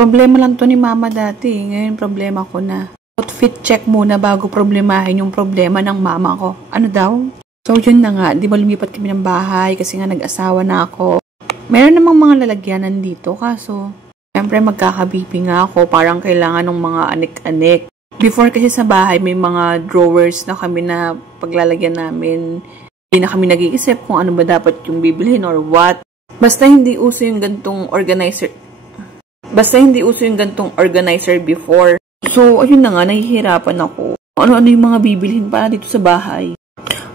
Problema lang to ni mama dati. Ngayon problema ko na. Outfit check muna bago problemahin yung problema ng mama ko. Ano daw? So yun na nga, di ba lumipat kami ng bahay kasi nga nag-asawa na ako. Meron namang mga lalagyanan dito kaso siyempre magkakabipi nga ako. Parang kailangan ng mga anik-anik. Before kasi sa bahay may mga drawers na kami na paglalagyan namin. Hindi na kami nag-iisip kung ano ba dapat yung bibilhin or what. Basta hindi uso yung gantong organizer. Before. So, ayun na nga, nahihirapan ako. Ano-ano yung mga bibilhin para dito sa bahay.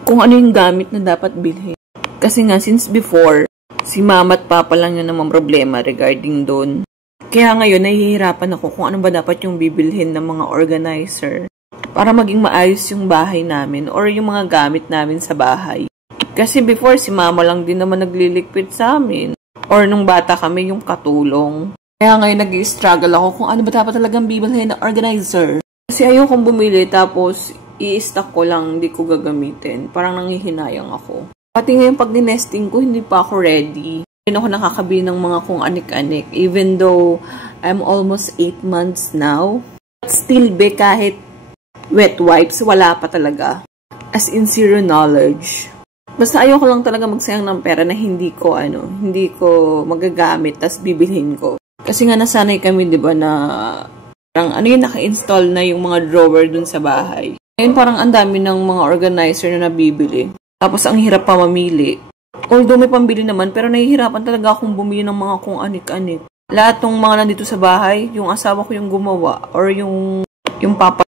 Kung ano yung gamit na dapat bilhin. Kasi nga, since before, si mama at papa lang yun namang problema regarding doon. Kaya ngayon, nahihirapan ako kung ano ba dapat yung bibilhin ng mga organizer. Para maging maayos yung bahay namin or yung mga gamit namin sa bahay. Kasi before, si mama lang din naman nagliligpit sa amin. Or nung bata kami, yung katulong. Kaya ngayon nag-i-struggle ako kung ano ba dapat talagang bibilhin na organizer. Kasi ayokong bumili tapos i-stock ko lang, hindi ko gagamitin. Parang nanghihinayang ako. Pati ngayon pag nesting ko, hindi pa ako ready. Hindi ako nakakabili ng mga kung anik-anik. Even though I'm almost 8 months now. But still be kahit wet wipes, wala pa talaga. As in zero knowledge. Basta ayoko lang talaga magsayang ng pera na hindi ko magagamit tas bibilhin ko. Kasi nga nasanay kami, 'di ba, na parang ano yung naka-install na yung mga drawer dun sa bahay. Ngayon parang ang dami ng mga organizer na nabibili. Tapos ang hirap pa mamili. Although may pambili naman, pero nahihirapan talaga akong bumili ng mga kung anik-anik. Lahat ng mga nandito sa bahay, yung asawa ko yung gumawa or yung papa